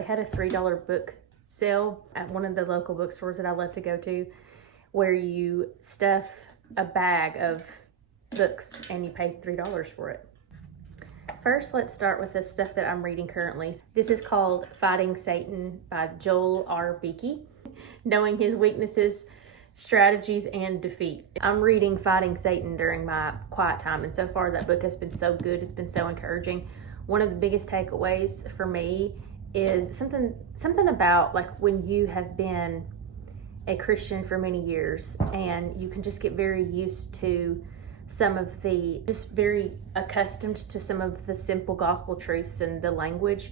They had a $3 book sale at one of the local bookstores that I love to go to, where you stuff a bag of books and you pay $3 for it. First, let's start with the stuff that I'm reading currently. This is called Fighting Satan by Joel R. Beakey, Knowing His Weaknesses, Strategies, and Defeat. I'm reading Fighting Satan during my quiet time, and so far that book has been so good. It's been so encouraging. One of the biggest takeaways for me is something about like when you have been a Christian for many years and you can just get very used to just very accustomed to some of the simple gospel truths and the language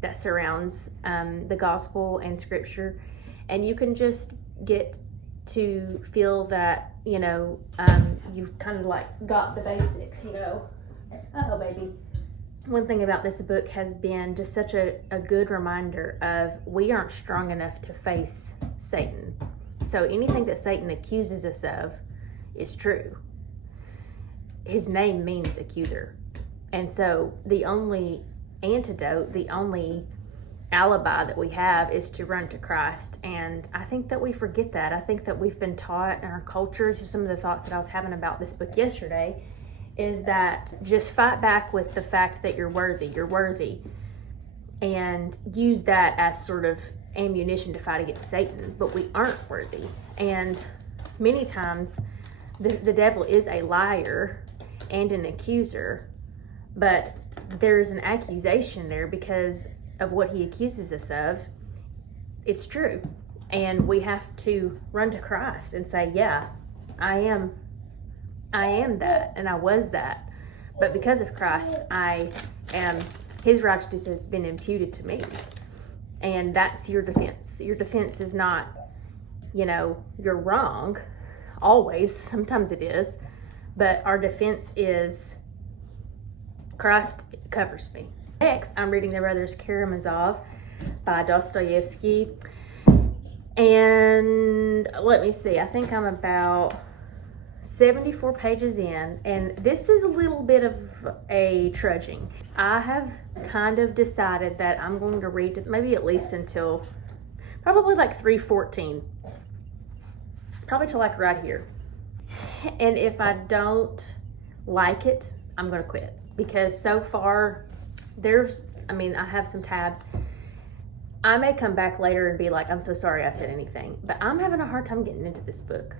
that surrounds the gospel and scripture. And you can just get to feel that, you've kind of like got the basics, Oh, baby. One thing about this book has been just such a good reminder of we aren't strong enough to face Satan. So anything that Satan accuses us of is true. His name means accuser. And so the only antidote, the only alibi that we have is to run to Christ. And I think that we forget that. I think that we've been taught in our cultures, some of the thoughts that I was having about this book yesterday, is that just fight back with the fact that you're worthy, and use that as sort of ammunition to fight against Satan. But we aren't worthy. And many times the devil is a liar and an accuser, but there's an accusation there because of what he accuses us of. It's true. And we have to run to Christ and say, yeah, I am that, and I was that. But because of Christ, his righteousness has been imputed to me. And that's your defense. Your defense is not, you're wrong. Always. Sometimes it is. But our defense is Christ covers me. Next, I'm reading the Brothers Karamazov by Dostoevsky. And let me see, I think I'm about 74 pages in, and this is a little bit of a trudging. I have kind of decided that I'm going to read maybe at least until probably like 3:14. Probably to like right here. And if I don't like it, I'm going to quit. Because so far, I have some tabs. I may come back later and be like, I'm so sorry I said anything. But I'm having a hard time getting into this book.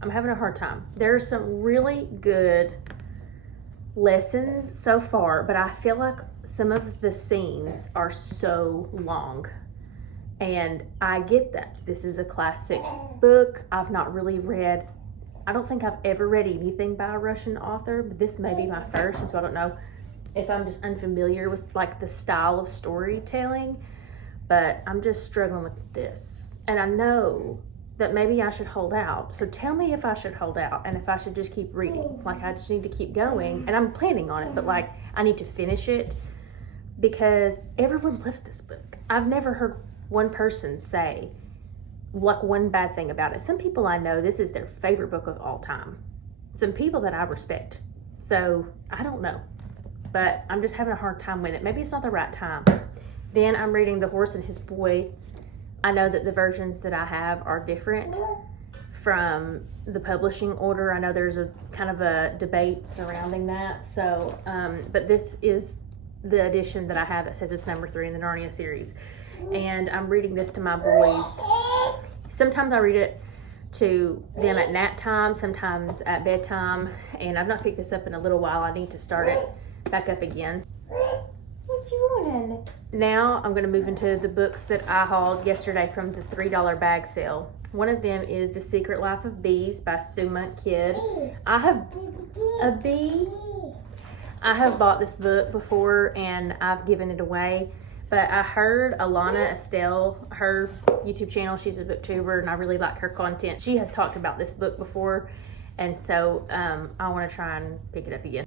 I'm having a hard time. There are some really good lessons so far, but I feel like some of the scenes are so long. And I get that. This is a classic book. I've not really I don't think I've ever read anything by a Russian author, but this may be my first, and so I don't know if I'm just unfamiliar with like the style of storytelling, but I'm just struggling with this. And I know that maybe I should hold out. So tell me if I should hold out and if I should just keep reading. Like I just need to keep going, and I'm planning on it, but like I need to finish it because everyone loves this book. I've never heard one person say like one bad thing about it. Some people I know, this is their favorite book of all time. Some people that I respect. So I don't know, but I'm just having a hard time with it. Maybe it's not the right time. Then I'm reading The Horse and His Boy. I know that the versions that I have are different from the publishing order. I know there's a kind of a debate surrounding that. So, but this is the edition that I have that says it's number 3 in the Narnia series. And I'm reading this to my boys. Sometimes I read it to them at nap time, sometimes at bedtime, and I've not picked this up in a little while. I need to start it back up again. What you doing? Now I'm going to move into the books that I hauled yesterday from the $3 bag sale. One of them is The Secret Life of Bees by Sue Monk Kidd. I have a bee. I have bought this book before and I've given it away. But I heard Alana Estelle, her YouTube channel, she's a booktuber, and I really like her content. She has talked about this book before, and so I want to try and pick it up again.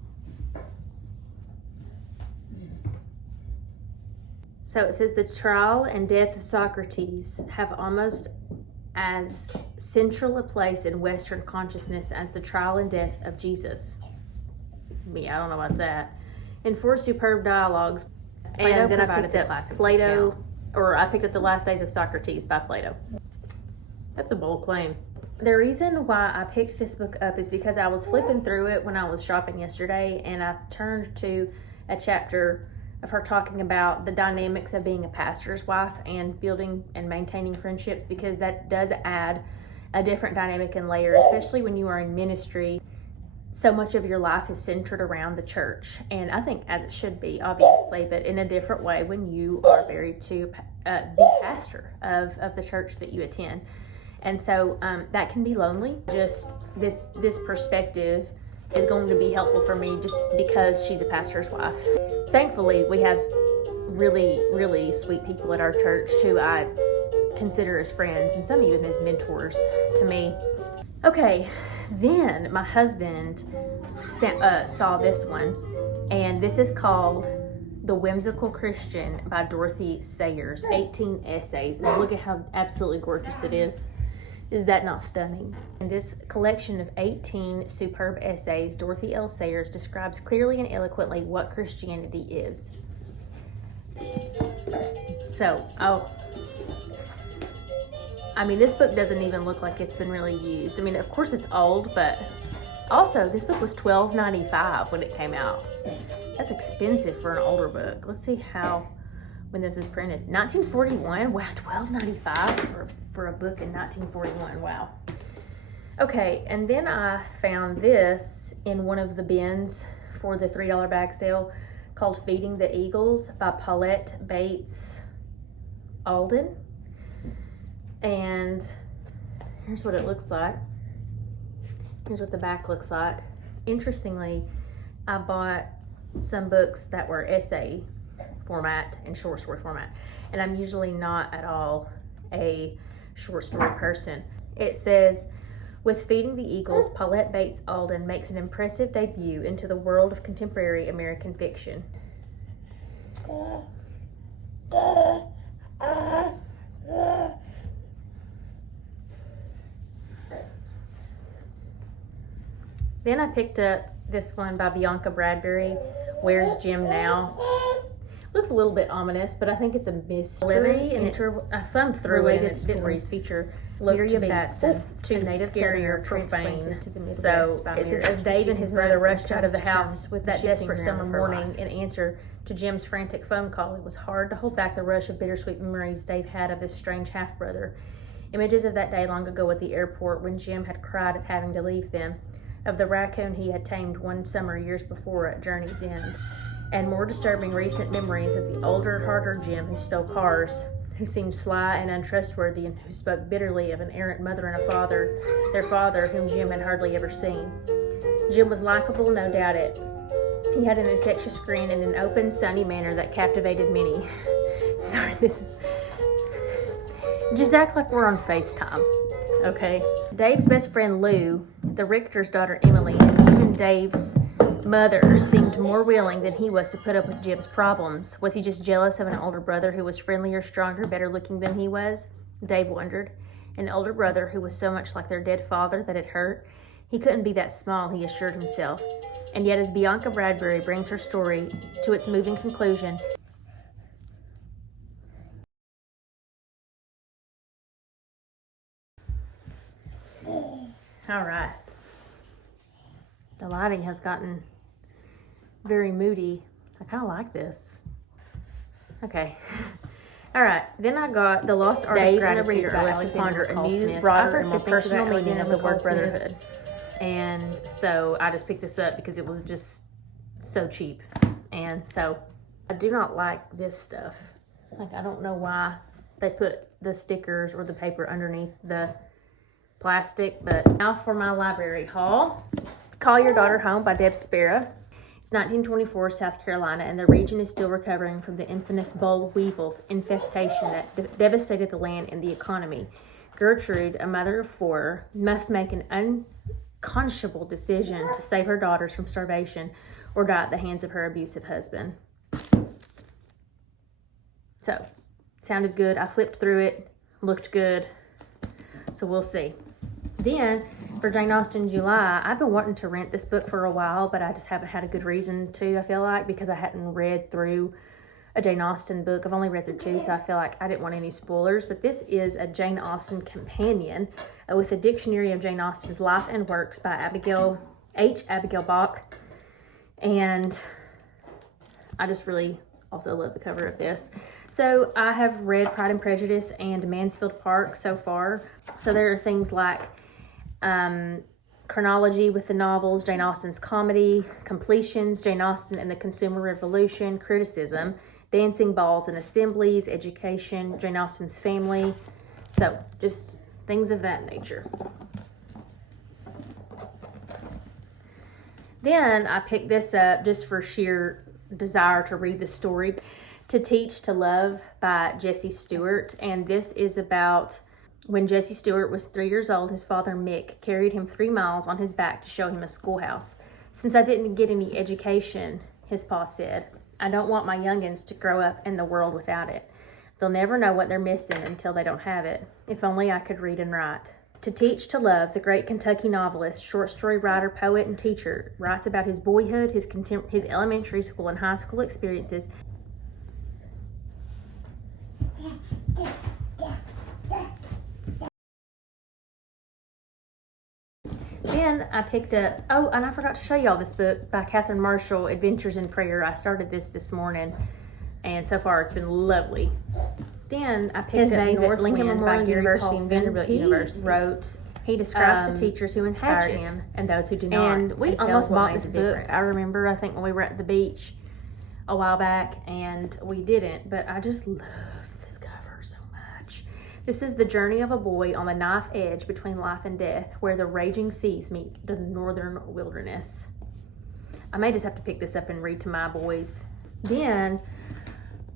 So it says, the trial and death of Socrates have almost as central a place in Western consciousness as the trial and death of Jesus. Me, I don't know about that. In 4 superb dialogues, And then I picked up Plato, or I picked up The Last Days of Socrates by Plato. That's a bold claim. The reason why I picked this book up is because I was flipping through it when I was shopping yesterday, and I turned to a chapter of her talking about the dynamics of being a pastor's wife and building and maintaining friendships, because that does add a different dynamic and layer, especially when you are in ministry. So much of your life is centered around the church, and I think as it should be, obviously, but in a different way when you are married to the pastor of the church that you attend. And so that can be lonely. Just this perspective is going to be helpful for me just because she's a pastor's wife. Thankfully, we have really, really sweet people at our church who I consider as friends, and some even as mentors to me. Okay, then my husband saw this one, and this is called The Whimsical Christian by Dorothy Sayers, 18 essays. And look at how absolutely gorgeous it is. Is that not stunning? In this collection of 18 superb essays, Dorothy L. Sayers describes clearly and eloquently what Christianity is. So, this book doesn't even look like it's been really used. Of course it's old, but also this book was $12.95 when it came out. That's expensive for an older book. Let's see when this was printed. 1941? Wow, $12.95 for a book in 1941. Wow. Okay, and then I found this in one of the bins for the $3 bag sale called Feeding the Eagles by Paulette Bates Alden. And here's what it looks like. Here's what the back looks like. Interestingly, I bought some books that were essay format and short story format, and I'm usually not at all a short story person. It says, with Feeding the Eagles, Paulette Bates Alden makes an impressive debut into the world of contemporary American fiction. Then I picked up this one by Bianca Bradbury, Where's Jim Now? Looks a little bit ominous, but I think it's a mystery, and I thumbed through it, and its stories feature Miriam Batson, too scary or profane. So it says, as Dave and his brother rushed out of the house with that desperate summer morning in answer to Jim's frantic phone call, it was hard to hold back the rush of bittersweet memories Dave had of this strange half-brother. Images of that day long ago at the airport when Jim had cried at having to leave them, of the raccoon he had tamed one summer years before at Journey's End, and more disturbing recent memories of the older, harder Jim who stole cars, who seemed sly and untrustworthy, and who spoke bitterly of an errant mother and a father, their father, whom Jim had hardly ever seen. Jim was likable, no doubt it. He had an infectious grin and an open, sunny manner that captivated many. Sorry, this is... Just act like we're on FaceTime, okay? Dave's best friend Lou, the Richter's daughter Emily, and even Dave's mother seemed more willing than he was to put up with Jim's problems. Was he just jealous of an older brother who was friendlier, stronger, better looking than he was? Dave wondered. An older brother who was so much like their dead father that it hurt? He couldn't be that small, he assured himself. And yet, as Bianca Bradbury brings her story to its moving conclusion, all right. The lighting has gotten very moody. I kind of like this. Okay. All right. Then I got The Lost Art of Gratitude by Alexander a new, broader, and more personal meaning of the word brotherhood. And so I just picked this up because it was just so cheap. And so I do not like this stuff. Like, I don't know why they put the stickers or the paper underneath the plastic. But now for my library haul. Call Your Daughter Home by Deb Spera. It's 1924, South Carolina, and the region is still recovering from the infamous boll weevil infestation that devastated the land and the economy. Gertrude, a mother of four, must make an unconscionable decision to save her daughters from starvation or die at the hands of her abusive husband. So, sounded good. I flipped through it, looked good. So we'll see. Then, for Jane Austen July, I've been wanting to rent this book for a while, but I just haven't had a good reason to, I feel like, because I hadn't read through a Jane Austen book. I've only read through 2, so I feel like I didn't want any spoilers. But this is a Jane Austen companion with a dictionary of Jane Austen's life and works by Abigail Bach. And I just really also love the cover of this. So I have read Pride and Prejudice and Mansfield Park so far. So there are things like chronology with the novels, Jane Austen's comedy, completions, Jane Austen and the Consumer Revolution, criticism, dancing balls and assemblies, education, Jane Austen's family. So just things of that nature. Then I picked this up just for sheer desire to read the story, To Teach to Love by Jessie Stewart. And this is about when Jessie Stewart was 3 years old, his father Mick carried him 3 miles on his back to show him a schoolhouse. Since I didn't get any education, his pa said, I don't want my youngins to grow up in the world without it. They'll never know what they're missing until they don't have it. If only I could read and write. To Teach to Love, the great Kentucky novelist, short story writer, poet, and teacher, writes about his boyhood, his elementary school and high school experiences. Then I picked up, oh, and I forgot to show y'all this book by Catherine Marshall, Adventures in Prayer. I started this morning, and so far it's been lovely. Then I picked up Northland by Gary University and Vanderbilt University. He describes the teachers who inspired him and those who do not. And we almost bought this book. I remember, I think when we were at the beach a while back, and we didn't, but I just love this cover so much. This is the journey of a boy on the knife edge between life and death, where the raging seas meet the northern wilderness. I may just have to pick this up and read to my boys. Then,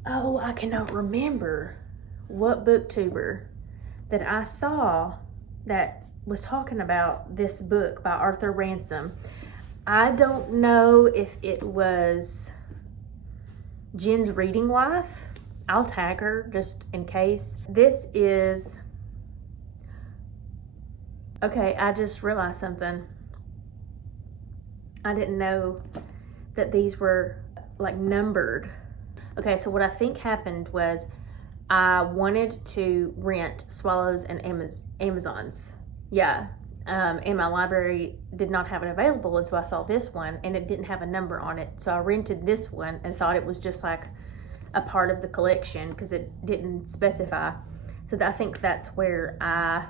oh, I cannot remember what booktuber that I saw that was talking about this book by Arthur Ransom. I don't know if it was Jen's Reading Life. I'll tag her just in case. This is, okay, I just realized something. I didn't know that these were like numbered. Okay, so what I think happened was I wanted to rent Swallows and Amazons. Yeah, and my library did not have it available until I saw this one, and it didn't have a number on it. So I rented this one and thought it was just like a part of the collection because it didn't specify. So I think that's where I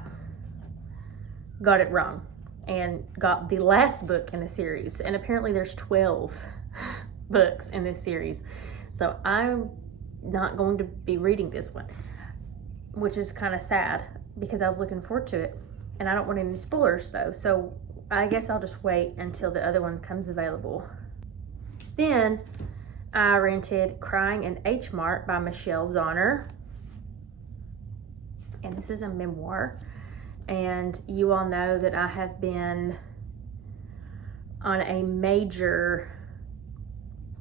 got it wrong and got the last book in the series. And apparently there's 12 books in this series. So I'm not going to be reading this one, which is kind of sad because I was looking forward to it. And I don't want any spoilers though, so I guess I'll just wait until the other one comes available. Then I rented Crying in H Mart by Michelle Zauner. And this is a memoir. And you all know that I have been on a major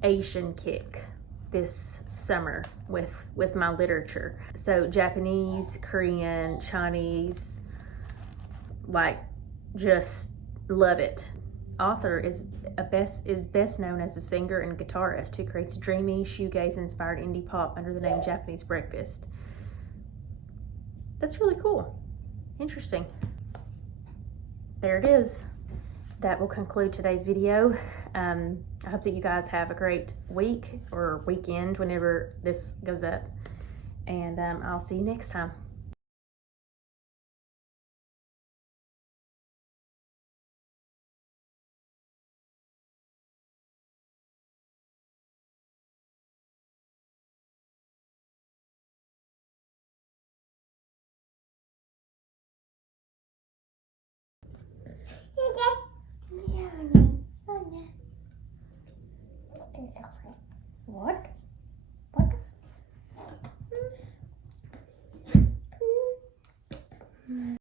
Asian kick this summer with my literature. So Japanese, Korean, Chinese, like just love it. Author is best known as a singer and guitarist who creates dreamy, shoegaze inspired indie pop under the name Japanese Breakfast. That's really cool. Interesting. There it is. That will conclude today's video. I hope that you guys have a great week or weekend whenever this goes up. And I'll see you next time. What?